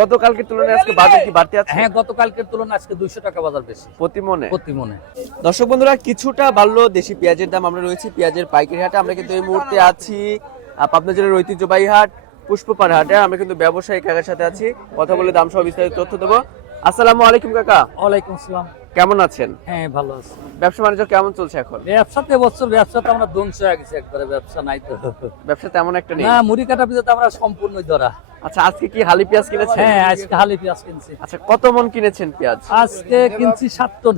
গতকালকের তুলনায় আজকে বাজার কি বাড়তি আছে? হ্যাঁ, গতকালকের তুলনায় আজকে 200 টাকা বাজার বেশি প্রতি মনে। দর্শক বন্ধুরা, কিছুটা বাড়লো দেশি পেঁয়াজের দাম। আমরা রয়েছি পেঁয়াজের পাইকারি হাটে। আমরা কিন্তু এই মুহূর্তে আছি পাবনা জেলার ঐতিহ্যবাহী হাট পুষ্পপাড়া হাটে। আমরা কিন্তু ব্যবসায়ী কাকার সাথে আছি, কথা বলে দাম সহ বিস্তারিত তথ্য দেবো। আসসালামু আলাইকুম কাকা। ওয়ালাইকুম আসসালাম। কেমন আছেন? হ্যাঁ, ভালো আছি। ব্যবসা বাণিজ্য কেমন চলছে এখন? ব্যবসাতে ব্যবসাতে আমরা ধ্বংস হয়ে গেছি একবারে, ব্যবসা নাই তো। ব্যবসা তেমন একটা নেই না, মুড়ি কাটা পিছাতে আমরা সম্পূর্ণই ধরা। আচ্ছা, আজকে কি হালি পেঁয়াজ কিনেছেন? হ্যাঁ, আজকে হালি পেঁয়াজ কিনছি। আচ্ছা, কত মন কিনেছেন পেঁয়াজ? আজকে কিনছি 7 টন।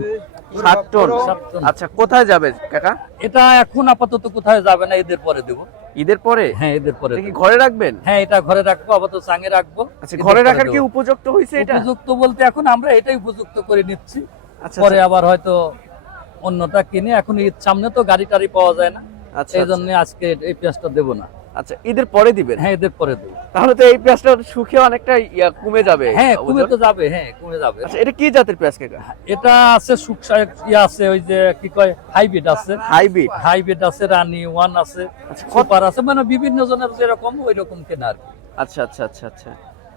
7 টন। 7 টন। আচ্ছা, কোথায় যাবে কাকা? এটা এখন আপাতত কোথায় যাবে না, ঈদের পরে দেবো। ঈদের পরে? হ্যাঁ, ঈদের পরে কি ঘরে রাখবেন? হ্যাঁ, এটা ঘরে রাখবো, আপাতত চাঙে রাখবো। আচ্ছা, ঘরে রাখার কি উপযুক্ত হইছে এটা? উপযুক্ত বলতে এখন আমরা এটাই উপযুক্ত করে নিচ্ছি। আচ্ছা, পরে আবার হয়তো অন্যটা কিনে, এখন ঈদ সামনে তো গাড়ি টাড়ি পাওয়া যায় না, আচ্ছা, এই জন্য আজকে এই পেঁয়াজটা দেবো না। আচ্ছা, ঈদের পরে দিবেন? হ্যাঁ, ঈদের পরে দেবো। তাহলে তো এই পেঁয়াজটা শুকিয়ে অনেকটা কমে যাবে। হ্যাঁ, কমে তো যাবে। হ্যাঁ, কমে যাবে। আচ্ছা, এটা কি জাতের পেঁয়াজ কাকা? এটা আছে আছে, ওই যে কি কয় হাইব্রিড আছে। হাইব্রিড আছে, রানী ওয়ান আছে, সুপার আছে, মানে বিভিন্ন জনের যেরকম ওই রকম কেনা আর কি। আচ্ছা আচ্ছা আচ্ছা আচ্ছা।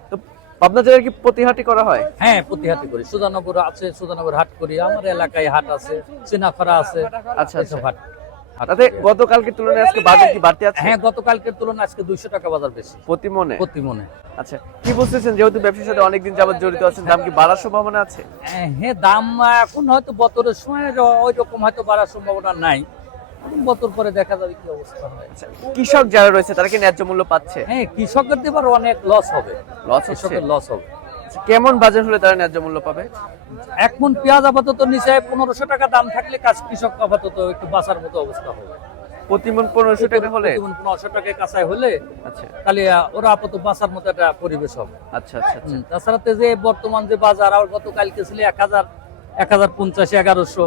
তো পাবনা জেলায় কি প্রতিহাটি করা হয়? হ্যাঁ, প্রতিহাটি করি। সুজানগর আছে, সুজানগর হাট করি। আমার এলাকায় হাট আছে, চিনাখরা আছে। আচ্ছা আচ্ছা। হাট তাতে গতকালকের তুলনায় আজকে বাজার কি বাড়তি আছে? হ্যাঁ, গতকালকের তুলনায় আজকে 200 টাকা বাজার বেশি প্রতি মনে। আচ্ছা, কি বুঝতেছেন, যেহেতু ব্যবসার সাথে অনেকদিন যাবত জড়িত আছেন, দাম কি বাড়ার সম্ভাবনা আছে? হ্যাঁ, দাম এখন হয়তো বছরের সময় ওই রকম হয়তো বাড়ার সম্ভাবনা নাই। বছর পরে দেখা যাবে কি অবস্থা হয়। আচ্ছা, কৃষক যারা রয়েছে তারা কি ন্যায্য মূল্য পাচ্ছে? হ্যাঁ, কৃষকের দেবার অনেক লস হবে। কৃষকের লস হবে। কেমন বাজার হলে তারা ন্যায্য মূল্য পাবে? এক মন পেঁয়াজ আপাতত নিচে 1500 টাকা দাম থাকলে কৃষক আপাতত একটু বাঁচার মতো অবস্থা হবে। প্রতি মন 1500 টাকা হলে? 1500 টাকায় কাঁচাই হলে আচ্ছা, তাহলে ওরা আপাতত বাঁচার মতো একটা পরিবেশ হবে। আচ্ছা আচ্ছা আচ্ছা। তাছাড়া যে বর্তমান যে বাজার, আর গতকালকে ছিল 1000, 1050, 1100,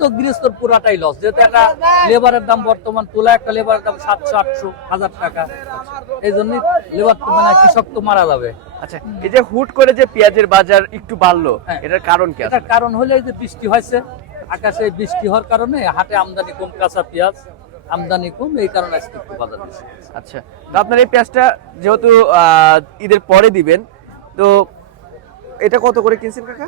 তো গৃহস্থর পুরাটাই লস। যেহেতু একটা লেবারের দাম বর্তমান তোলা একটা লেবারের দাম 700, 800, 1000 টাকা। এই জন্যই লেবার মানে কৃষক তো মারা যাবে। আচ্ছা, এই যে হুট করে যে পেঁয়াজের বাজার একটু বাড়লো, এটার কারণ কি? এটার কারণ হলো এই যে বৃষ্টি হয়েছে, আকাশে বৃষ্টি হওয়ার কারণে হাটে আমদানি কম, কাঁচা পেঁয়াজ আমদানি কম, এই কারণে আজকে একটু বাজার বেশি। আচ্ছা, তো আপনার এই পেঁয়াজটা যেহেতু ঈদের পরে দিবেন, তো এটা কত করে কিনছেন কাকা?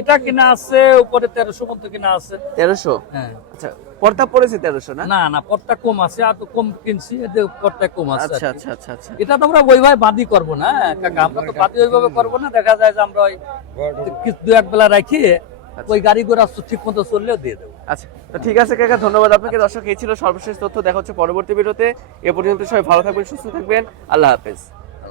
এটা কিনা আছে উপরে 1300 মতো কিনা আছে। 1300? হ্যাঁ। আচ্ছা, পর্দা পড়েছে 1300 না? না না, পটটা কম আছে, আর তো কম কিনছি, এতে পটটা কম আছে। আচ্ছা আচ্ছা আচ্ছা আচ্ছা। এটা তো আমরা ওইভাবে বাদি করব না কাকা, আমরা তো বাদি ওইভাবে করব না। দেখা যায় যে আমরা ওই দু এক বেলা রাখি, ওই গাড়ি ঘোড়া ঠিক মতো চললেও দিয়ে দেবো। আচ্ছা, তো ঠিক আছে কাকা, ধন্যবাদ আপনাকে। দর্শক, এই ছিল সর্বশেষ তথ্য। দেখা হচ্ছে পরবর্তী ভিডিওতে। এ পর্যন্ত সবাই ভালো থাকবেন, সুস্থ থাকবেন। আল্লাহ হাফেজ।